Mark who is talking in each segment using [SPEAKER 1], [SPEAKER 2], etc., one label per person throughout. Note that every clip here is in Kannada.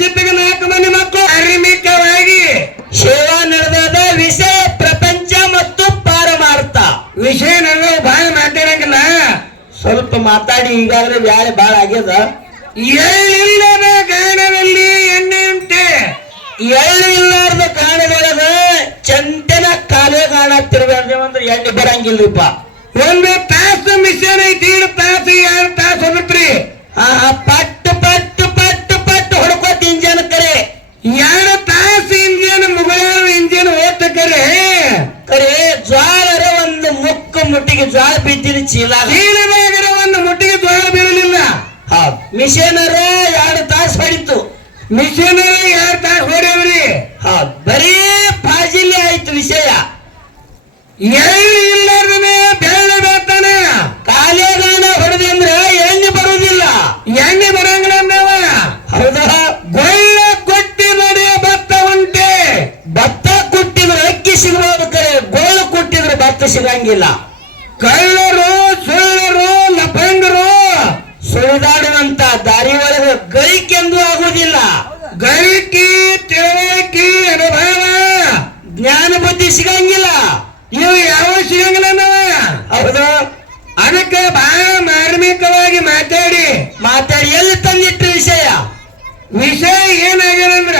[SPEAKER 1] ಚಿತ್ತಗ ನಾಲ್ಕು ಮಂದಿ ಮಕ್ಕಳು ಧಾರ್ಮಿಕವಾಗಿ
[SPEAKER 2] ಸೇವಾ ನಡೆದ ವಿಷಯ ಪ್ರಪಂಚ ಮತ್ತು ಪಾರಮಾರ್ಥ.
[SPEAKER 1] ವಿಷಯ ನಾವು ಬಹಳ ಮಾತಾಡಂಗಿಲ್ಲ.
[SPEAKER 2] ಸ್ವಲ್ಪ ಮಾತಾಡಿ ಈಗಾಗಲೇ ಬ್ಯಾಳೆ ಬಾಳ ಆಗ್ಯದ.
[SPEAKER 1] ಎಳ್ಳಿಲ್ಲದ ಗಾಣದಲ್ಲಿ ಎಣ್ಣೆ ಉಂಟೆ.
[SPEAKER 2] ಎಳ್ಳಿಲ್ಲಾರ್ದ ಕಾಣದೊಳಗ ಚಂದನ ಕಾಲೇ ಕಾಣತ್ತಿರ್ಬೇಕು ಅಂದ್ರೆ ಎಣ್ಣೆ ಬರಂಗಿಲ್ಲಪ್ಪ
[SPEAKER 1] ಒಂದು ತಾಸು ಮಿಷನ್ ಐತಿ ಎರಡು ತಾಸು ಎರಡು ತಾಸು ಬಿಟ್ರಿ.
[SPEAKER 2] ಆ ಪಟ್ಟು ಪಟ್ಟು
[SPEAKER 1] ಎರಡು ತಾಸು ಇಂಜಿನ್ ಮುಗಳ ಇಂಜಿನ್ ಓದ್ತ
[SPEAKER 2] ಕರೆ. ಜ್ವಾಲರ ಒಂದು ಮುಕ್ಕ ಮುಟ್ಟಿಗೆ ಜ್ವಾಲ ಬಿದ್ದಿನ ಚೀಲ.
[SPEAKER 1] ಚೀಲದಾಗರ ಒಂದು ಮುಟ್ಟಿಗೆ ಜ್ವಾಲ ಬೀಳಲಿಲ್ಲ.
[SPEAKER 2] ಹಾ ಮಿಷನರ ಎರಡು ತಾಸು ಹೊಡಿತು.
[SPEAKER 1] ಮಿಷನರ ಎರಡು ತಾಸು ಹೊಡೆಯವ್ರಿ.
[SPEAKER 2] ಹಾ ಬರೀ ಫಾಜಿಲಿ ಆಯ್ತು ವಿಷಯ.
[SPEAKER 1] ಎಳ್ಳು ಇಲ್ಲಾರ್ದನೆ ಬೆಳ್ಳ ಬರ್ತಾನೆ
[SPEAKER 2] ಕಾಲೇಗಾನ ಹೊಡೆದಂದ್ರ ಎಣ್ಣೆ ಬರುವುದಿಲ್ಲ.
[SPEAKER 1] ಎಣ್ಣೆ ಭತ್ತ
[SPEAKER 2] ಸಿಗಂಗಿಲ್ಲ
[SPEAKER 1] ಕಳ್ಳರು ಸುಳ್ಳರು ಲಪಂಗರು
[SPEAKER 2] ಸುಳಿದಾಡುವಂತ ದಾರಿ ಒಳಗೆ ಗಳಿಕೆಂದು ಆಗುವುದಿಲ್ಲ.
[SPEAKER 1] ಗೈಕಿ ತಿಳುವಳಿಕೆ ಅನುಭವ
[SPEAKER 2] ಜ್ಞಾನ ಬುದ್ಧಿ ಸಿಗಂಗಿಲ್ಲ.
[SPEAKER 1] ಇವು ಯಾವ ಸಿಗಂಗಿಲ್ಲ
[SPEAKER 2] ಹೌದು.
[SPEAKER 1] ಅದಕ್ಕೆ ಬಹಳ ಮಾರ್ಮಿಕವಾಗಿ ಮಾತಾಡಿ
[SPEAKER 2] ಮಾತಾಡಿ ಎಲ್ಲಿ ತಂದಿತ್ತ ವಿಷಯ?
[SPEAKER 1] ವಿಷಯ ಏನಾಗ್ಯದಂದ್ರ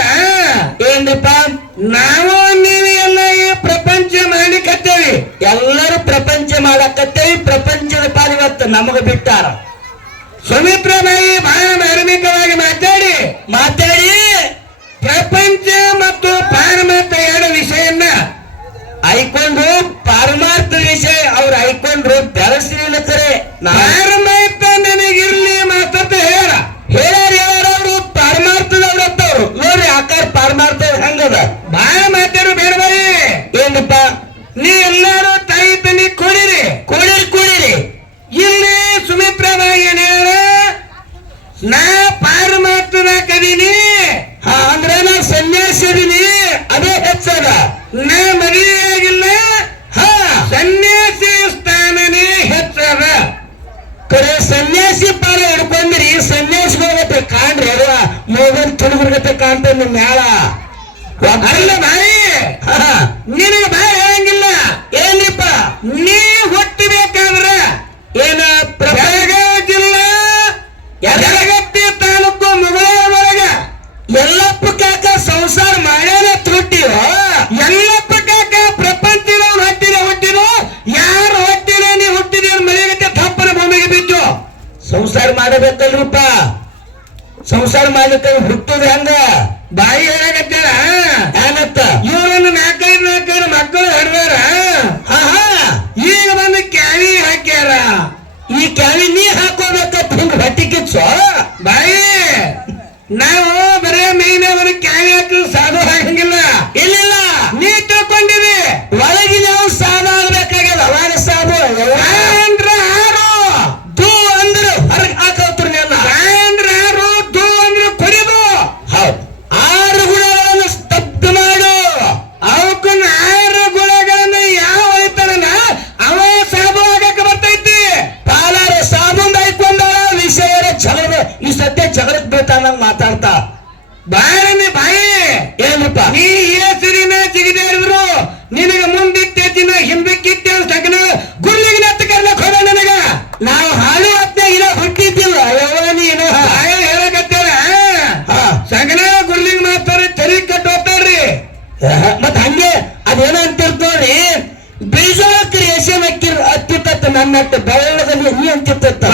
[SPEAKER 2] ಏನ್ರಿಪ್ಪ?
[SPEAKER 1] ನಾವು ನೀವು
[SPEAKER 2] ಎಲ್ಲರೂ ಪ್ರಪಂಚ ಮಾಡಕತ್ತೇವಿ ಪ್ರಪಂಚದ ಪರಿವರ್ತನೆ ಇವತ್ತು ನಮಗ ಬಿಟ್ಟಾರ.
[SPEAKER 1] ಸುಮಿತ್ರನಾಯಿ ಬಹಳ ಧಾರ್ಮಿಕವಾಗಿ ಮಾತಾಡಿ.
[SPEAKER 2] ಮಾತಾಡಿ.
[SPEAKER 1] ಪ್ರಪಂಚ ಮತ್ತು ಪಾರಮಾರ್ಥ ಎರಡು ವಿಷಯನ್ನ
[SPEAKER 2] ಐಕೊಂಡ್ರು ಪಾರಮಾರ್ಥ ವಿಷಯ ಅವ್ರು ಐಕೊಂಡ್ರು ಬೆಳೆಸಲಿಲ್ಲ ಕರೆ ನಾ
[SPEAKER 1] ಪಾರಮಾರ್ಥ ನನಗಿರ್ಲಿ ಮಾತಂತ ಹೇಳ
[SPEAKER 2] ಹೇಳ್ಯಾರ ಹೇಳ್ಯಾರ ಅವರು ಪಾರಮಾರ್ಥದವ್ರು ಅಂತವ್ರು ನೋಡ್ರಿ ಆಕಾರ ಪಾರಮಾರ್ಥ ಹೆಂಗದ
[SPEAKER 1] ಬಹಳ ಮಾತಾಡು ಬೇಡ ಬರೀ
[SPEAKER 2] ಏನ್ರಿಪ್ಪ
[SPEAKER 1] ನೀ ಎಲ್ಲಾರು ತಾಯಿ ತನಿ ಕೊಡಿರಿ
[SPEAKER 2] ಕೂಡಿರಿ ಕೂಡಿರಿ
[SPEAKER 1] ಇಲ್ಲಿ ಸುಮಿತ್ರನಾಯಿ ಏನ್ ಹೇಳ ನಾ ಪಾರಮಾರ್ಥನ ಕದೀನಿ
[SPEAKER 2] ಹಾ ಅಂದ್ರೆ ನಾ ಸನ್ಯಾಸಿ ಅದೀನಿ ಅದೇ ಹೆಚ್ಚದ
[SPEAKER 1] ನಾ ಮದುವೆ ಆಗಿಲ್ಲ
[SPEAKER 2] ಹಾ
[SPEAKER 1] ಸನ್ಯಾಸಿ ಸ್ಥಾನನೇ ಹೆಚ್ಚದ
[SPEAKER 2] ಕರೆ ಸನ್ಯಾಸಿ ಪಾಲ ಹಿಡ್ಕೊಂಡ್ರಿ ಸನ್ಯಾಸಿಗಳಗತ್ತೆ ಕಾಣ್ರಿ ಅಲ್ವಾ ಮೋಗನ್ ತುಡುಗರ್ಗತ್ತೆ ಕಾಣ್ತಾ ನಿಮ್ ಹೇಳ
[SPEAKER 1] ಅಲ್ಲ ಬಾಯಿ. ನಿನಗೆ ಬಾಯಿ ಹೇಳಂಗಿಲ್ಲ.
[SPEAKER 2] ಏನಿಪ್ಪ
[SPEAKER 1] ನೀ ಹುಟ್ಟಬೇಕಾದ್ರ
[SPEAKER 2] ಏನ
[SPEAKER 1] ಬೆಳಗಾವಿ ಜಿಲ್ಲಾ ತಾಲೂಕು ಮಗಳ ಒಳಗ.
[SPEAKER 2] ಎಲ್ಲಪ್ಪ ಕಾಕ ಸಂಸಾರ ಮಾಡ್ಯಾನ ತುಟ್ಟಿವ
[SPEAKER 1] ಎಲ್ಲಪ್ಪ ಕಾಕ ಪ್ರಪಂಚದ ಹುಟ್ಟಿದ ಹುಟ್ಟಿದ ಯಾರು ಹುಟ್ಟಿದ ನೀ ಹುಟ್ಟಿದ ಮನೆಗತ್ತೆ ತಪ್ಪನ ಭೂಮಿಗೆ ಬಿದ್ದು.
[SPEAKER 2] ಸಂಸಾರ ಮಾಡಬೇಕಲ್ರಿಪ್ಪ. ಸಂಸಾರ ಮಾಡ್ಲಿಕ್ಕೆ ಹುಟ್ಟುದು ಹೆಂಗ?
[SPEAKER 1] ಬಾಯಿ ಹೇಳಕತ್ತಾರ
[SPEAKER 2] ಏನತ್ತ?
[SPEAKER 1] ಇವ್ರನ್ನ ನಾಲ್ಕೈದು ನಾಲ್ಕೈದು ಮಕ್ಕಳು ಹಡ್ದಾರ.
[SPEAKER 2] ಹಾ ಹಾ
[SPEAKER 1] ಈಗ ಬಂದು ಕ್ಯಾವಿ ಹಾಕ್ಯಾರ.
[SPEAKER 2] ಈ ಕ್ಯಾವಿ ನೀ ಹಾಕೋಬೇಕತ್ ಹಿಂಗ್ ಹೊಟ್ಟಿ ಕಿಚ್ಚು?
[SPEAKER 1] ಬಾಯಿ ನಾವು ಬರೇ ಮೈನವನ ಕ್ಯಾವಿ ಹಾಕಿ ಸಾಧು ಹಾಕಂಗಿಲ್ಲ
[SPEAKER 2] ಇಲ್ಲಿಲ್ಲ.
[SPEAKER 1] ನೀ ತಿಳ್ಕೊಂಡಿರಿ
[SPEAKER 2] ಒಳಗಿನ ಸಾಧು ಆಗ್ಬೇಕಾಗ್ಯದ. ಅವಾಗ ಸಾಬು
[SPEAKER 1] ರಾಂಡ್ರ ಆರು
[SPEAKER 2] ದೂ ಅಂದ್ರೆ ಹೊರಗೆ ಹಾಕವ್ರಿ ಎಲ್ಲ
[SPEAKER 1] ರಾಂಡ್ರ ಆರು ದು ಅಂದ್ರೆ ಕುರಿದು
[SPEAKER 2] ಹೌದು ಆರು ಗುಣಗಳನ್ನು ಸ್ತಬ್ಧ ಮಾಡು
[SPEAKER 1] ಅವಕ್ಕನ್ನ ಆರು ಗುಣಗಳನ್ನ ಯಾವ ಐತನ ಅವ ಸಾಧು ಆಗಕ್ಕೆ ಬರ್ತೈತಿ
[SPEAKER 2] ಪಾಲಾರ ಸಾಬುಂದ್ ಹಾಕೊಂಡಾಳ ವಿಷಯ ಜಗಳ ಈ ಸದ್ಯ ಜಗಳಕ್ ಬೀಳ್ತಾನಂಗ್ ಮಾತಾಡ್ತಾ
[SPEAKER 1] ಬಾಳನೆ ಬಾಯಿ
[SPEAKER 2] ಏನ್ರಿಪ್ಪ
[SPEAKER 1] ನೀ ಹೆಸರಿನ ಜಿಗಿದಾಡಿದ್ರು ನಿನಗ ಮುಂದಿಟ್ಟಿನ ಹಿಂದಕ್ಕಿಟ್ಟೆ ಸಗನ ಗುರ್ಲಿಗೆ ನತ್ತ ಕರ್ಲಕ್ ಹೋದ ನನಗ
[SPEAKER 2] ನಾವು ಹಾಳು ಹೊತ್ನಾಗ ಇರೋ ಹುಟ್ಟಿದ್ದಿಲ್ಲ ಯಾವ ನೀನು
[SPEAKER 1] ಬಾಯ ಹೇಳಕತ್ತಾರ
[SPEAKER 2] ಹಾ.
[SPEAKER 1] ಸಗನ ಗುರ್ಲಿಗೆ ಮಾತಾಡಿ ತರಿ ಕಟ್ಟೋತಾರ್ರಿ
[SPEAKER 2] ಮತ್ ಹಂಗೆ ಅದೇನ ಅಂತಿರ್ತ ನೋಡ್ರಿ ಬೀಜಕ್ಕೆ ರೇಷನ್ ಹಾಕಿರ್ ಹತ್ತಿತ್ತ ನನ್ನಟ್ಟು ಬೆಳ್ಳದಲ್ಲಿ ನೀ ಅಂತಿತ್ತ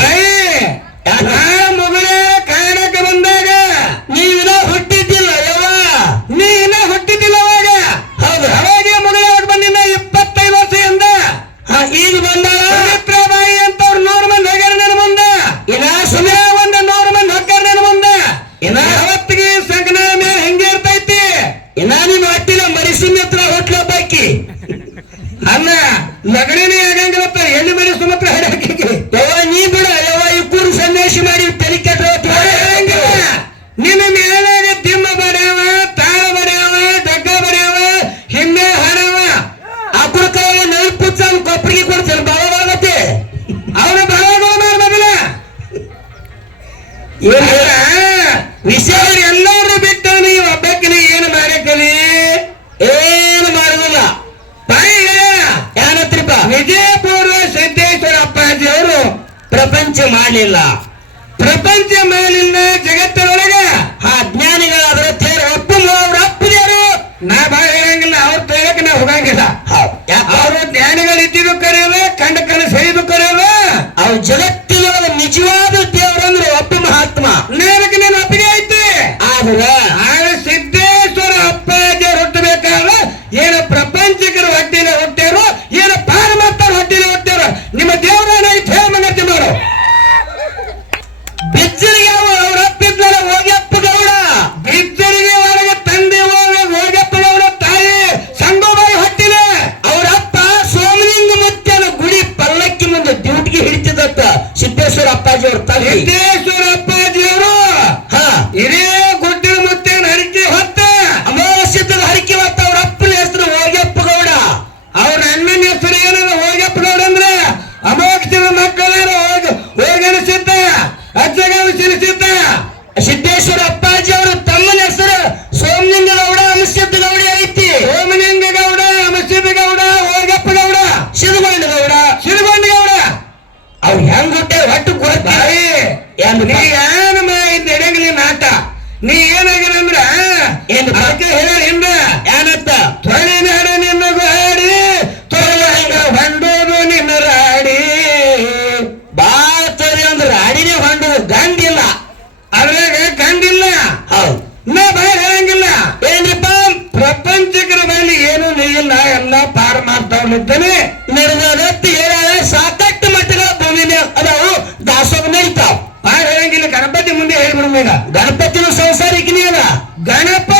[SPEAKER 1] ¡Gente! ಇದ್ದೆಡೆಗಲಿ ನಾಟ. ನೀ ಏನಾಗಿರಂದ್ರ
[SPEAKER 2] ಏನ್
[SPEAKER 1] ಅದಕ್ಕೆ ಹೇಳಿಂದ
[SPEAKER 2] ಏನತ್ತ
[SPEAKER 1] ತೊಳಿ ನಾಡ ನಿನ್ನ ಗಾಡಿ ತೊಳೆಯ ಹೊಂಡೋದು ನಿನ್ನ ರಾಡಿ.
[SPEAKER 2] ಬಾಳ ತೊಳಿ ಅಂದ್ರ ರಾಡಿನೇ ಹೊಂಡೋದು ಗಂಡಿಲ್ಲ.
[SPEAKER 1] ಅದ್ರಾಗ ಗಂಡಿಲ್ಲ.
[SPEAKER 2] ಹೌದು.
[SPEAKER 1] ನಾ ಬಾಯ್ ಹೇಳಂಗಿಲ್ಲ.
[SPEAKER 2] ಏನ್ರಿಪ್ಪ?
[SPEAKER 1] ಪ್ರಪಂಚಕರ ಬಳಿ ಏನು ನೀ ಇಲ್ಲ ಎಲ್ಲ ಪಾರ್ ಮಾಡ್ತಾ ಇದ್ದೇನೆ ನಡೆದ మీద
[SPEAKER 2] ಗಣಪತಿನ ಸಂಸಾರಕ್ಕೆ ನೀನ
[SPEAKER 1] ಗಣಪ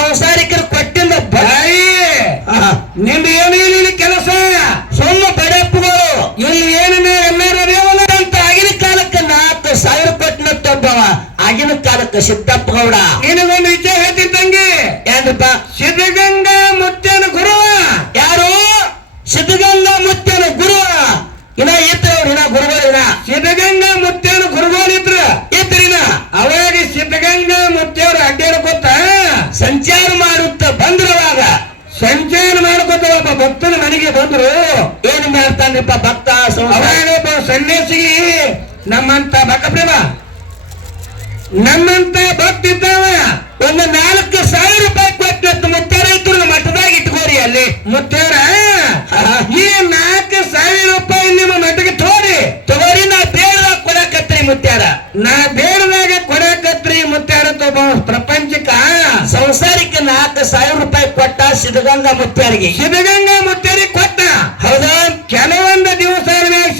[SPEAKER 1] causar ಏನು
[SPEAKER 2] ಮಾಡ್ತಾನಪ್ಪ ಭಕ್ತ
[SPEAKER 1] ಸನ್ಯಾಸಿ. ನಮ್ಮಂತ ಭಕ್ತಪ್ರೇಮ ನಮ್ಮಂತ ಭಕ್ತ ಇದ್ದಾವ.
[SPEAKER 2] ಒಂದು ನಾಲ್ಕು ಸಾವಿರ ರೂಪಾಯಿ ಕೊಟ್ಟು ಮುತ್ತಾರ ಇದ್ರು ಮಠದಾಗ ಇಟ್ಕೋರಿ ಅಲ್ಲಿ.
[SPEAKER 1] ಮುತ್ತಾರ? ಈ ನಾಲ್ಕು ಸಾವಿರ ರೂಪಾಯಿ ನಿಮ್ಮ ಮಠಕ್ಕೆ ತೋರಿ.
[SPEAKER 2] ತಗೋರಿ ನಾ ಬೇಡ ಕೊಡಕತ್ರಿ ಮುತ್ತಾರ.
[SPEAKER 1] ನಾ ಬೇಡ ಗಾಡಿ ಮುತ್ತಾಡತ್ತ ಪ್ರಪಂಚಕ್ಕ
[SPEAKER 2] ಸಂಸಾರಕ್ಕೆ ನಾಲ್ಕು ಸಾವಿರ ರೂಪಾಯಿ ಕೊಟ್ಟ ಸಿದ್ಧಗಂಗಾ ಮುತ್ತಾರಿಗೆ.
[SPEAKER 1] ಸಿದ್ಧಗಂಗಾ ಮುತ್ತಾರಿ ಕೊಟ್ಟ?
[SPEAKER 2] ಹೌದಾ?
[SPEAKER 1] ಕೆಲವೊಂದು ದಿವಸ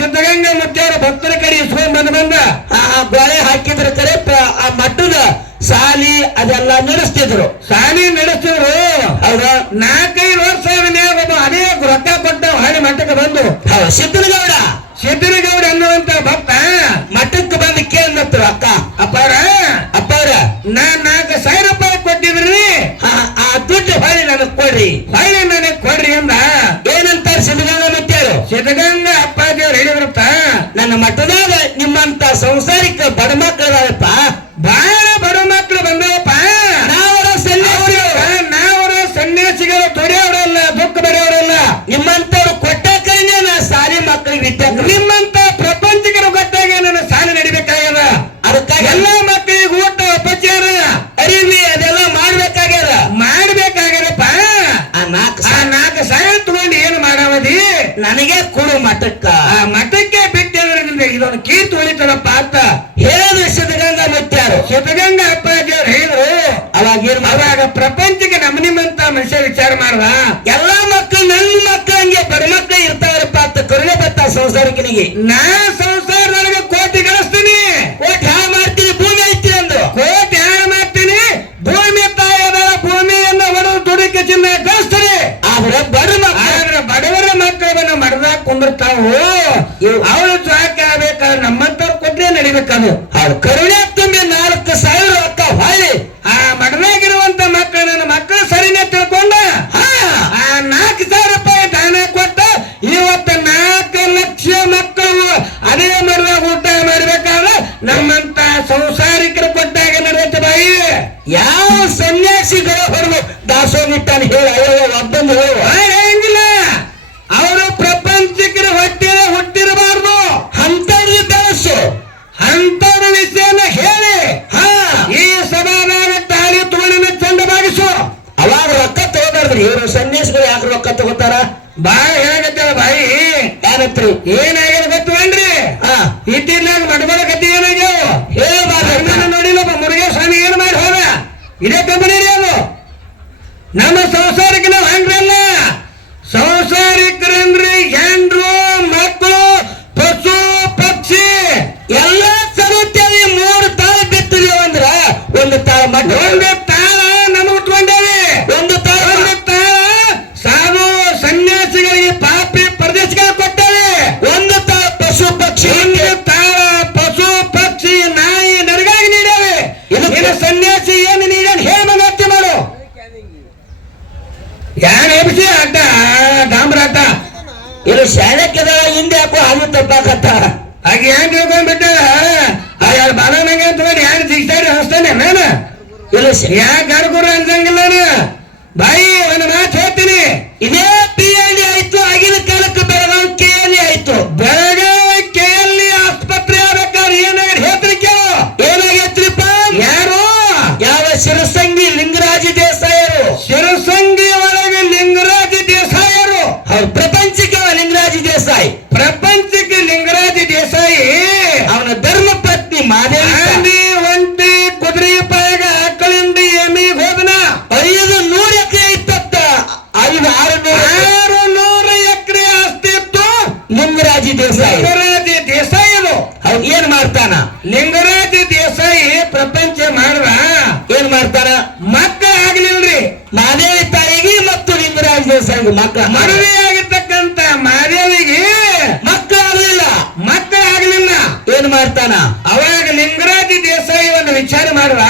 [SPEAKER 1] ಸಿದ್ಧಗಂಗಾ ಮುತ್ತಾರ ಭಕ್ತರ ಕಡೆ ಇಸ್ಕೊಂಡ್ ಬಂದ
[SPEAKER 2] ಆ ಗೋಳೆ ಹಾಕಿದ್ರ ಕರೆ ಆ ಮಟ್ಟದ ಸಾಲಿ ಅದೆಲ್ಲ ನಡೆಸ್ತಿದ್ರು.
[SPEAKER 1] ಸಾಲಿ ನಡೆಸಿದ್ರು
[SPEAKER 2] ಹೌದಾ?
[SPEAKER 1] ನಾಲ್ಕೈದು ವರ್ಷ ಒಬ್ಬ ಅನೇಕ ರೊಕ್ಕ ಕೊಟ್ಟ ಹಳ್ಳಿ ಮಟ್ಟಕ್ಕೆ ಬಂದು.
[SPEAKER 2] ಸಿದ್ದನಗೌಡ
[SPEAKER 1] ಸಿದ್ದನಗೌಡ
[SPEAKER 2] ಸಂಸಾರಿಕ
[SPEAKER 1] ಬಡಮಕ್ಕಳ ಇದೊಂದು ಕೀತ್ ಉಳಿತದಪ್ಪ ಅಂತ
[SPEAKER 2] ಹೇಳಿದ್ರು ಸಿದ್ಧಗಂಗಾ ಮುತ್ಯಾರು
[SPEAKER 1] ಸಿದ್ಧಗಂಗಾ ಅಪ್ಪಾಜಿ ಅವ್ರು ಹೇಳಿದ್ರು.
[SPEAKER 2] ಅವಾಗ ಏನ್
[SPEAKER 1] ಅವಾಗ ಪ್ರಪಂಚಕ್ಕೆ ನಮ್ಮನಿಮಂತ ಮನುಷ್ಯ ವಿಚಾರ ಮಾಡ್ದ?
[SPEAKER 2] ಎಲ್ಲಾ ಮಕ್ಕಳು ನನ್ನ ಮಕ್ಕಳು ಹಂಗೆ ಬಡ ಮಕ್ಕಳು ಇರ್ತಾವ್ರಪ್ಪ ಅಂತ ಕರುಣೆ ಬತ್ತ ಸಂಸಾರಕ್ಕೆ
[SPEAKER 1] ನಾ ಸಂಸಾರ ನನಗೆ ಕೋಟಿ ಗಳಿಸ್ತೀನಿ.
[SPEAKER 2] ಕೋಟಿ ಹಾ ಮಾಡ್ತೀನಿ ಭೂಮಿ ಐತಿ ಅಂದ್ರು
[SPEAKER 1] ಕೋಟಿ ಹಾ ಮಾಡ್ತೀನಿ. ಭೂಮಿ ತಾಯಿ ಅದರ ಭೂಮಿಯನ್ನು ಹೊಡೆದು ದುಡಿಕೆ ಚಿನ್ನ ಗಳಿಸ್ತೀನಿ.
[SPEAKER 2] ಆದ್ರೆ ಬಡ ಮಕ್ಕಳು
[SPEAKER 1] ಬಡವರ ಮಕ್ಕಳನ್ನ ಮಡದಾಗ ಕುಂದಿರ್ತಾವು. ಅವ್ರ ಕೊಟ್ರೆ
[SPEAKER 2] ಅದು ಕರುಣೆ ತುಂಬಿ ನಾಲ್ಕು ಸಾವಿರ ರೊಕ್ಕ ಹೊಳ್ಳಿ.
[SPEAKER 1] ಆ ಮಡನಾಗಿರುವಂತ ಮಕ್ಕಳು ನನ್ನ ಮಕ್ಕಳು ಸರಿನೇ ತಿಳ್ಕೊಂಡ. ಆ ನಾಲ್ಕು ಸಾವಿರ ರೂಪಾಯಿ ದಾನ ಕೊಟ್ಟ ಇವತ್ತು ನಾಲ್ಕು ಲಕ್ಷ ಮಕ್ಕಳು ಅದೇ ಮರದಾಗ ಊಟ ಮಾಡ್ಬೇಕಾದ್ರೆ ನಮ್ಮಂತ ಸಂಸಾರಿಕರು ಕೊಟ್ಟಾಗ ನಡೆಯುತ್ತೆ ಬಾಯಿ.
[SPEAKER 2] ಯಾವ ಸನ್ಯಾಸಿಗಳು ಹೊರಗು ದಾಸೋಗಿಟ್ಟಾನ ಹೇಳ ಒಬ್ಬಂದು ಹೇಳುವ ತಗೋಬಾರ್ದ್ರಿ ಇವರು ಸನ್ಯಾಸಿಗಳು ಯಾಕೆ ರೊಕ್ಕ ತಗೋತಾರ?
[SPEAKER 1] ಬಾಯಿ ಹೇಳತ್ತೇಳ ಬಾಯಿ.
[SPEAKER 2] ಏನತ್ರಿ
[SPEAKER 1] ಏನಾಗ್ಯದ ಗೊತ್ತವೇನ್ರಿ
[SPEAKER 2] ಹಾ.
[SPEAKER 1] ಮಡಬಲ ಕತ್ತಿ ಏನಾಗ್ಯಾವ? ನಾನು ನೋಡಿಲ್ಲ ಸ್ವಾಮಿ ಏನ್ ಮಾಡಿ ಹೋದ? ಇದೇ ಕಂಪನಿ ರೀ ಅದು. ನಮ್ಮ ಸಂಸಾರಕ್ಕೆ ನಾವು ಹಂಗ್ರಲ್ಲ ಸಂಸಾರಿಕರನ್ರಿ ಹೆಂಡ್ರು ಮಕ್ಕಳು ಪಶು ಪಕ್ಷಿ.
[SPEAKER 2] ಎಲ್ಲ ಸರುತ್ತೇವಿ ಮೂರು ತಾಳ ಬಿತ್ತಿದೀವಿ ಅಂದ್ರ ಒಂದು ತಾಳ ಮಟ್ಟ ಇದು ಶಾಲೆಕ್ಕೆದ ಹಿಂದೆ ಯಾಕೋ ಹಾಲು ತಪ್ಪಾಕತ್ತ.
[SPEAKER 1] ಹಾಗೆ ಏನ್ ತಿಳ್ಕೊಂಡ್ಬಿಟ್ಟ ಯಾರು ಬಾಲನಂಗೆ ಅಂತ ಮಾಡಿ ಯಾರು ಸಿಗ್ತಾರೆ ಹಸ್ತಾನೆ ನಾನು
[SPEAKER 2] ಇಲ್ಲ
[SPEAKER 1] ಯಾಕೆ ಗರ್ಗುರು ಅನ್ಸಂಗಿಲ್ಲ ನಾನು ಬಾಯಿ ಒಂದು ಮಾತು ಹೇಳ್ತೀನಿ
[SPEAKER 2] ಇದೇ ಪಿ ಎಲ್ ಆಯ್ತು ಆಗಿನ ಕಾಲಕ್ಕೆ ಬೆಳಗಾವಿ ಕೆ ಎಲ್ ಆಯ್ತು
[SPEAKER 1] ಬೆಳಗಾವಿ ಕೆಎಲ್ಇ ಆಸ್ಪತ್ರೆ ಆಗ್ಬೇಕಾದ್ರೆ ಏನಾಗಿ ಹೇಳ್ತೀನಿ ಕೇಳು
[SPEAKER 2] ಏನಾಗೈತ್ರಿಪ್ಪ
[SPEAKER 1] ಯಾರು
[SPEAKER 2] ಯಾವ ಶಿರಸಂಗಿ ಲಿಂಗರಾಜ ದೇಸಾಯರು
[SPEAKER 1] ಶಿರಸಂಗಿ ಒಳಗೆ ಲಿಂಗರಾಜ ದೇಸಾಯರು
[SPEAKER 2] ಅವ್ರ ಪ್ರಪಂಚಕ್ಕೆ ಅವ ಲಿಂಗರಾಜ ದೇಸಾಯಿ
[SPEAKER 1] ಪ್ರಪಂಚಕ್ಕೆ ಲಿಂಗರಾಜ ದೇಸಾಯಿ
[SPEAKER 2] ಅವನ ಧರ್ಮ ಪತ್ನಿ ಮಾದೇವಿ
[SPEAKER 1] ಆಂಡಿ ಒಂಟಿ ಕುದುರೆ ಪಾಯಗ ಆಕಳಿಂದ ಎಮಿಗ್ ಹೋದನ
[SPEAKER 2] ಐದು ನೂರ ಎಕರೆ ಇಪ್ಪತ್ತ ಐದು ಆರು ನೂರು
[SPEAKER 1] ಆರು ನೂರು ಎಕರೆ ಆಸ್ತಿ ಇತ್ತು
[SPEAKER 2] ಲಿಂಗರಾಜ ದೇಸಾಯಿ
[SPEAKER 1] ಲಿಂಗರಾಜ ದೇಸಾಯಿ ಅದು
[SPEAKER 2] ಅವ್ರು ಏನ್ ಮಾಡ್ತಾನ
[SPEAKER 1] ಲಿಂಗರಾಜ ದೇಸಾಯಿ ಪ್ರಪಂಚ ಮಾಡ್ರ
[SPEAKER 2] ಏನ್ ಮಾಡ್ತಾನ
[SPEAKER 1] ಮಕ್ಕಳ ಆಗ್ಲಿಲ್ರಿ
[SPEAKER 2] ಮಾದೇವಿ ತಾಯಿಗೆ ಮತ್ತು ಲಿಂಗರಾಜ ದೇಸಾಯಿಗೆ ಮಕ್ಕಳ
[SPEAKER 1] ಮದುವೆ ಆಗಿರ್ತಕ್ಕಂತ ಮಾದೇವಿಗೆ
[SPEAKER 2] ಮಕ್ಕಳಾಗಲಿಲ್ಲ
[SPEAKER 1] ಮಕ್ಕಳ ಆಗ್ಲಿಲ್ಲ
[SPEAKER 2] ಏನ್ ಮಾಡ್ತಾನ
[SPEAKER 1] ಅವಾಗ ಲಿಂಗರಾಜ ದೇಸಾಯಿ ಒಂದು ವಿಚಾರ ಮಾಡ್ರ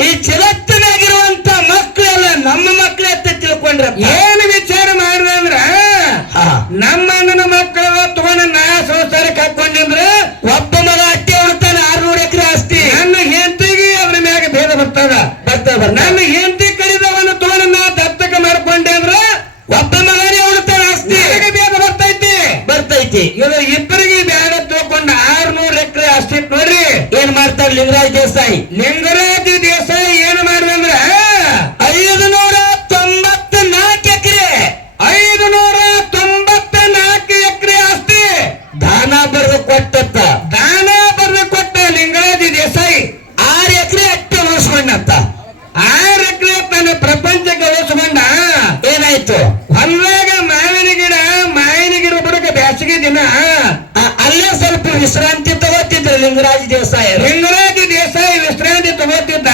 [SPEAKER 2] ಈ ಜಗತ್ತಿನಾಗಿರುವಂತ ಮಕ್ಕಳೆಲ್ಲ ನಮ್ಮ ಮಕ್ಕಳೇ ಅಂತ ತಿಳ್ಕೊಂಡ್ರಪ್ಪ
[SPEAKER 1] ಏನು ವಿಚಾರ ಮಾಡ್ರ ಅಂದ್ರ
[SPEAKER 2] ಹಾ.
[SPEAKER 1] ನಮ್ಮ ಅಣ್ಣನ ಮಕ್ಕಳ ತಗೊಂಡ ನಾ ಸಂಸಾರಕ್ಕೆ ಹಾಕೊಂಡಿದ್ರ
[SPEAKER 2] ಒಬ್ಬ ಮಗ ಅಟ್ಟಿ ಉಳ್ತಾನ ಆರ್ನೂರು ಎಕರೆ ಆಸ್ತಿ.
[SPEAKER 1] ನನ್ನ ಹೆಂಡತಿಗೆ ಅವನ ಮ್ಯಾಗ ಭೇದ ಬರ್ತದ.
[SPEAKER 2] ಬರ್ತದ ಬರ್ತಾ
[SPEAKER 1] ನನ್ನ ಹೆಂಡತಿ ಕಡಿದವನ್ನ ತಗೊಂಡ ನಾ ದತ್ತಕ ಮಾಡ್ಕೊಂಡೆ ಅಂದ್ರ
[SPEAKER 2] ಒಬ್ಬ ಮಗನೇ ಉಳ್ತಾನ ಆಸ್ತಿ.
[SPEAKER 1] ಭೇದ ಬರ್ತೈತಿ.
[SPEAKER 2] ಬರ್ತೈತಿ.
[SPEAKER 1] ಇವರು ಇಬ್ಬರಿಗೆ ಬ್ಯಾಡ ತಗೊಂಡ ಆರ್ನೂರು ಎಕರೆ ಆಸ್ತಿ ನೋಡ್ರಿ.
[SPEAKER 2] ಏನ್ ಮಾಡ್ತಾರ ಲಿಂಗರಾಜ ದೇಸಾಯಿ?
[SPEAKER 1] ಲಿಂಗರಾಜ
[SPEAKER 2] ಬರೆದು ಕೊಟ್ಟತ್ತ
[SPEAKER 1] ದಾನ ಬರೆದು ಕೊಟ್ಟ ಲಿಂಗರಾಜ ದೇಸಾಯಿ
[SPEAKER 2] ಆರು ಎಕರೆ ಅಟ್ಟೆ ಉಳಿಸ್ಕೊಂಡಂತ
[SPEAKER 1] ಆರು ಎಕರೆ ತನ್ನ ಪ್ರಪಂಚಕ್ಕೆ ಉಳಿಸ್ಕೊಂಡ
[SPEAKER 2] ಏನಾಯ್ತು?
[SPEAKER 1] ಹೊಲ್ವಾಗ ಮಾವಿನ ಗಿಡ ಮಾವಿನ ಗಿಡ ಬರಕ ಬ್ಯಾಸಿಗೆ ದಿನ.
[SPEAKER 2] ಅಲ್ಲೇ ಸ್ವಲ್ಪ ವಿಶ್ರಾಂತಿ ತಗೋತಿದ್ರು ಲಿಂಗರಾಜ
[SPEAKER 1] ದೇಸಾಯಿ ವಿಶ್ರಾಂತಿ ತಗೋತಿದ್ದ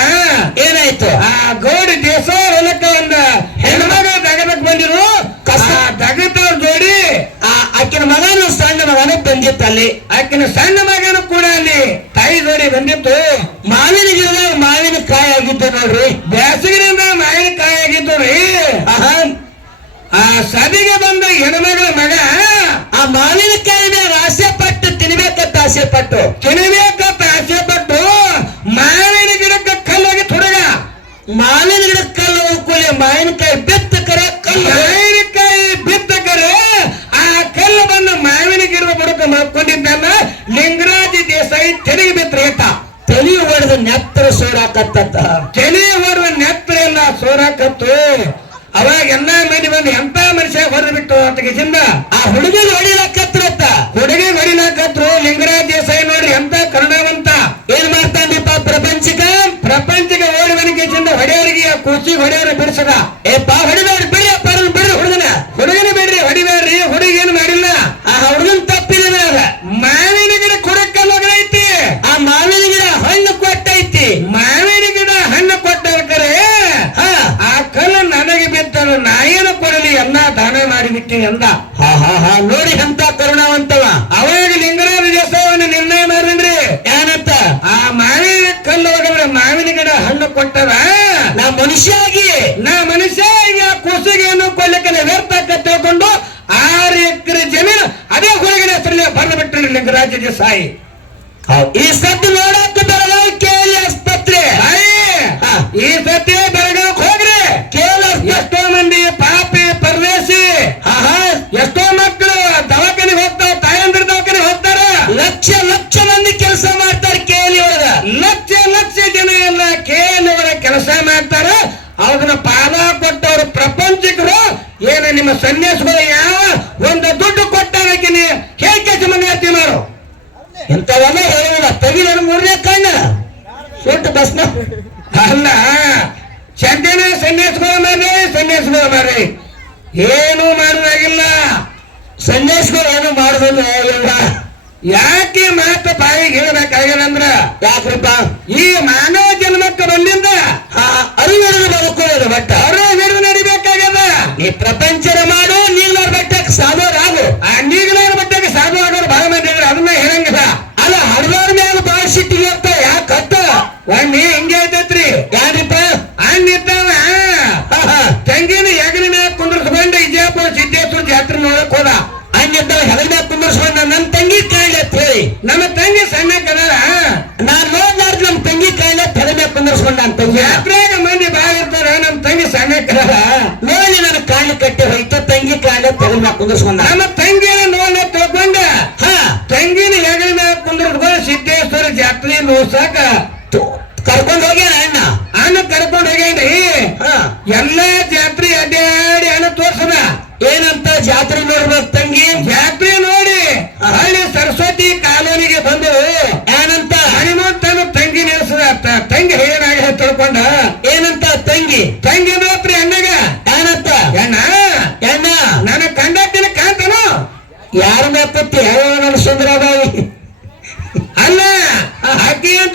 [SPEAKER 2] ಏನಾಯ್ತು
[SPEAKER 1] ಆ ಗೌಡಿ ದೇಸಾಯಿ ಹೊಲಕ್ಕ ಒಂದು ಹೆಣ್ಮಗ ದಗದಕ್ ಬಂದಿರು
[SPEAKER 2] ಕಸ-
[SPEAKER 1] ಆ ದಗದ ಜೋಡಿ
[SPEAKER 2] ಆ ಆಕಿನ ಮಗನು ಸಣ್ಣ ಮಗನು ಬಂದಿತ್ತು ಅಲ್ಲಿ
[SPEAKER 1] ಆಕಿನ ಸಣ್ಣ ಮಗನು ಕೂಡ ಅಲ್ಲಿ ತಾಯಿ ಜೋಡಿ ಬಂದಿತ್ತು.
[SPEAKER 2] ಮಾವಿನ ಗಿಡದಾಗ ಮಾವಿನ ಕಾಯಿ ಆಗಿತ್ತು ನೋಡ್ರಿ.
[SPEAKER 1] ಬ್ಯಾಸಿಗಿನಿಂದ ಮಾವಿನಕಾಯಿ ಆಗಿತ್ತು ರೀ. ಆ ಸದಿಗೆ ಬಂದ ಹೆಣ್ಮಗಳ ಮಗ
[SPEAKER 2] ಆ ಮಾವಿನ ಕಾಯಿ ಮೇಲೆ ಆಸೆ ಪಟ್ಟು, ತಿನ್ಬೇಕಂತ ಆಸೆ ಪಟ್ಟು
[SPEAKER 1] ತಿನ್ನಬೇಕಂತ ಆಸೆ ಪಟ್ಟು ಮಾವಿನ ಗಿಡಕ್ಕೆ ಕಲ್ಲಾಗಿ ಹುಡುಗ
[SPEAKER 2] ಮಾವಿನ ಗಿಡ ಕಲ್ಲು ಕೂಲಿ ಮಾವಿನಕಾಯಿ ಬೆತ್ತ ಕರೆ ಕಲ್ಲು
[SPEAKER 1] ಮಾವಿನಕಾಯಿ ಬಿತ್ತಕರೆ ಆ ಕಲ್ಲು ಬಂದು ಮಾವಿನ ಗಿಡದ ಬುಡಕ ಮಾಡ್ಕೊಂಡಿದ್ದನ್ನ ಲಿಂಗರಾಜ ದೇಸಾಯಿ ತೆರಿಗೆ ಬಿತ್ತು ಏಟ
[SPEAKER 2] ತಲಿ ನೆತ್ತರ ಸೋರಾಕತ್ತ
[SPEAKER 1] ತಲೆ ಹೊರುವ ನೆತ್ರ ಎಲ್ಲ ಸೋರಾಕತ್ತು? ಅವಾಗ ಎಲ್ಲ ಮನೆ ಬಂದು ಎಂತ ಮನುಷ್ಯ ಹೊರದು ಬಿಟ್ಟು ಅಂತ ಕಿಸಿಂದ
[SPEAKER 2] ಆ ಹುಡುಗನ ಹೊಡಿಲಾಕತ್ರತ್ತ
[SPEAKER 1] ಹುಡುಗಿ ಹೊಡಿಲಾಕತ್ರು ಲಿಂಗರಾಜ ದೇಸಾಯಿ ನೋಡ್ರಿ ಎಂತ ಕರುಣಾವಂತ.
[SPEAKER 2] ಏನ್ ಮಾಡ್ತಾನಪ್ಪ ಪ್ರಪಂಚಕ
[SPEAKER 1] ಪ್ರಪಂಚಕ್ಕೆ ಓಡಿ ಮನಿಕೆಸಿಂದ ಹೊಡೆಯವರಿಗೆ ಕೂಸಿ ಹೊಡೆಯವರು ಬಿಡಿಸದ
[SPEAKER 2] ಏ ಪಾ ಹೊಡಿಬೇಡ್ರಿ ಬಿಡಿ ಅಪ್ಪ ಬಿಡ್ರಿ ಹುಡುಗನ
[SPEAKER 1] ಹುಡುಗನ ಬಿಡ್ರಿ ಹೊಡಿಬೇಡ್ರಿ ಹುಡುಗಿ ಏನು ಮಾಡಿಲ್ಲ
[SPEAKER 2] ಆ ಹುಡುಗನ್ ತಪ್ಪಿಲ್ಲ
[SPEAKER 1] ನಾಯೇನು ಕೊಡಲಿ ಎಲ್ಲ ದಾನ ಮಾಡಿಬಿಟ್ಟಿನಿ ಅಂದ
[SPEAKER 2] ಹಾ ಹಾ ಹಾ ನೋಡಿ ಅಂತ ಕರುಣಾವಂತವ
[SPEAKER 1] ಅವಾಗ ಲಿಂಗರಾಜ ದೇವಸ್ಥಾನ ನಿರ್ಣಯ ಮಾಡಿದ್ರಿ
[SPEAKER 2] ಏನಂತ
[SPEAKER 1] ಆ ಮಾವಿನ ಕಲ್ಲು ಒಳಗಡೆ ಮಾವಿನ ಗಿಡ
[SPEAKER 2] ನಾ ಮನುಷ್ಯಾಗಿ
[SPEAKER 1] ನಾ ಮನುಷ್ಯ ಈಗ ಕೂಸಿಗೆ ಏನು ಕೊಲ್ಲಕ್ಕೆ ವ್ಯರ್ಥ ತಿಳ್ಕೊಂಡು ಆರು ಎಕರೆ ಜಮೀನು ಅದೇ ಹೊರಗಿನ ಹೆಸರಲ್ಲಿ ಬರೆದು ಬಿಟ್ಟರು ಲಿಂಗರಾಜ
[SPEAKER 2] ಹೌದ್. ಈ ಸದ್ದು ಕೆಲಸ ಮಾಡ್ತಾರ
[SPEAKER 1] ಅದನ್ನ ಪಾಲ ಕೊಟ್ಟವ್ರು ಪ್ರಪಂಚಿಕರು, ಏನ ನಿಮ್ಮ ಸನ್ಯಾಸಿಗಳು ಯಾವ ಒಂದು ದುಡ್ಡು ಕೊಟ್ಟಾರಕ್ಕೆ ನೀ ಹೇಗೆ ಮಂಗಾರತಿ ಮಾಡು?
[SPEAKER 2] ಇಂಥವೆಲ್ಲ ಹೇಳುವುದ ತೆಗಿ ನನ್ನ ಮೂರನೇ ಕಣ್ಣ. ಸುಟ್ಟು ಬಸ್ನ.
[SPEAKER 1] ಅಲ್ಲ, ಚಂದಿನ ಸನ್ಯಾಸಿಗಳು ಮಾರಿ ಸನ್ಯಾಸಿಗಳು ಮಾರಿ ಏನು ಮಾಡುವಾಗಿಲ್ಲ
[SPEAKER 2] ಸನ್ಯಾಸಿಗಳು ಏನು ಮಾಡುದಿಲ್ಲ ಇಲ್ಲ
[SPEAKER 1] ಯಾಕೆ ಮಾತು ಬಾಯಿಗೆ ಹೇಳ್ಬೇಕಾಗಿಲ್ಲ ಅಂದ್ರ
[SPEAKER 2] ಯಾಕ್ರಪ್ಪ?
[SPEAKER 1] ಈ ಮಾನವ ಜನ್ಮಕ್ಕೆ ಬಂದಿಂದ
[SPEAKER 2] ಬಟ್ಟ
[SPEAKER 1] ಅವರು ಹಿಡಿದು ನಡಿಬೇಕಾಗ್ಯದ.
[SPEAKER 2] ನೀ ಪ್ರಪಂಚನ ಮಾಡು ನೀಗ್ಲಾರ ಬೆಟ್ಟಕ್ಕೆ ಸಾಧೋರಾಗು
[SPEAKER 1] ಆ ನೀಗ್ಲಾರ ಬಟ್ಟೆಗೆ ಸಾಧು ಆಗೋರು ಬಹಳ ಮಂದಿ ಅದನ್ನ ಹೇಳಂಗಿಲ್ಲ.
[SPEAKER 2] ಅಲ್ಲ ಹಡದವ್ರ ಮ್ಯಾಲ ಬಾಳ ಸಿಟ್ಟಿಗೆ ಅಂತ ಯಾಕೆ
[SPEAKER 1] ಒಣ್ಣಿ ಹಿಂಗೆ ಐತೈತ್ರಿ
[SPEAKER 2] ಯಾರಿಪ್ಪ
[SPEAKER 1] ಹಣ್ಣಿದ್ದಾವ
[SPEAKER 2] ತೆಂಗಿನ ಹಾ
[SPEAKER 1] ತಂಗಿನ ಹೆಗಲಿನ ಮ್ಯಾಗ ಕುಂದ್ರಸ್ಕೊಂಡು ವಿಜಯಪುರ ಸಿದ್ದೇಶ್ವರ ಜಾತ್ರೆ ನೋಡಕ್ ಹೋದ.
[SPEAKER 2] ಹಂಗಿದ್ದ ಹೆಗಲ ಮ್ಯಾಗ ಕುಂದರ್ಸ್ಕೊಂಡ ನನ್ನ ತಂಗಿ ಕಾಯಿಲೆ ಅಂತ ಹೇಳಿ
[SPEAKER 1] ನಮ್ಮ ತಂಗಿ ಸಣ್ಣ ಕದಾರ
[SPEAKER 2] ನಾನು ನೋಡ್ಲಾರ್ದು ನಮ್ಮ ತಂಗಿ ಕಾಯಿಲೆ ತಲೆ ಮ್ಯಾಗ ಕುಂದರ್ಸ್ಕೊಂಡ ನನ್ನ ತಂಗಿ
[SPEAKER 1] ಜಾತ್ರೆಗ ಮಂದಿ ಬಾಳ ಇರ್ತಾರ ನಮ್ಮ ತಂಗಿ ಸಣ್ಣ ಕದಾರ
[SPEAKER 2] ಕಾಯಿಲೆ ಕಟ್ಟಿ ಹೋಯ್ತು ತಂಗಿ ಕಾಲು ಹೆಗಲ ಮ್ಯಾಗ ಕುಂದರ್ಸ್ಕೊಂಡ.
[SPEAKER 1] ನಮ್ಮ ತಂಗಿನ ನೋಡ ತಗೊಂಡ
[SPEAKER 2] ಹಾ.
[SPEAKER 1] ತಂಗಿನ ಹೆಗಲ ಮ್ಯಾಗ ಕುಂದ್ರಸ್ಕೊಂಡು ಸಿದ್ದೇಶ್ವರ ಜಾತ್ರೆ ನೋಡ್ಸಾಕ
[SPEAKER 2] ಕರ್ಕೊಂಡ್ ಹೋಗ್ಯಾನ ಅಣ್ಣ?
[SPEAKER 1] ಅಣ್ಣ ಕರ್ಕೊಂಡ್ ಹೋಗ್ಯಾನ್ರಿ.
[SPEAKER 2] ಹಾ.
[SPEAKER 1] ಎಲ್ಲಾ ಜಾತ್ರೆ ಅಡ್ಡಾಡಿ ಅಣ್ಣ ತೋರ್ಸದ.
[SPEAKER 2] ಏನಂತ ಜಾತ್ರೆ ನೋಡ್ಬೇಕು ತಂಗಿ?
[SPEAKER 1] ಜಾತ್ರೆ ನೋಡಿ ಹಳ್ಳಿ ಸರಸ್ವತಿ ಕಾಲೋನಿಗೆ ಬಂದು
[SPEAKER 2] ಏನಂತ?
[SPEAKER 1] ಹನುಮಂತ ತನ್ನ ತಂಗಿ ನಿಲ್ಸದ ತಂಗಿ ಹೇಳಾಗ ತಿಳ್ಕೊಂಡ.
[SPEAKER 2] ಏನಂತ ತಂಗಿ?
[SPEAKER 1] ತಂಗಿ ನೋಡ್ರಿ ಅಣ್ಣಗ
[SPEAKER 2] ಏನಂತ
[SPEAKER 1] ಅಣ್ಣ
[SPEAKER 2] ಅಣ್ಣ
[SPEAKER 1] ನನ್ನ ಕಂಡಕ್ಟಿನ ಕಾಂತನು
[SPEAKER 2] ಯಾರ ಮ್ಯಾಗ ಯಾವ ಸುಂದರ ಸುಂದರಬಾಯಿ
[SPEAKER 1] ಅಲ್ಲ ಅಕ್ಕಿ ಏನ್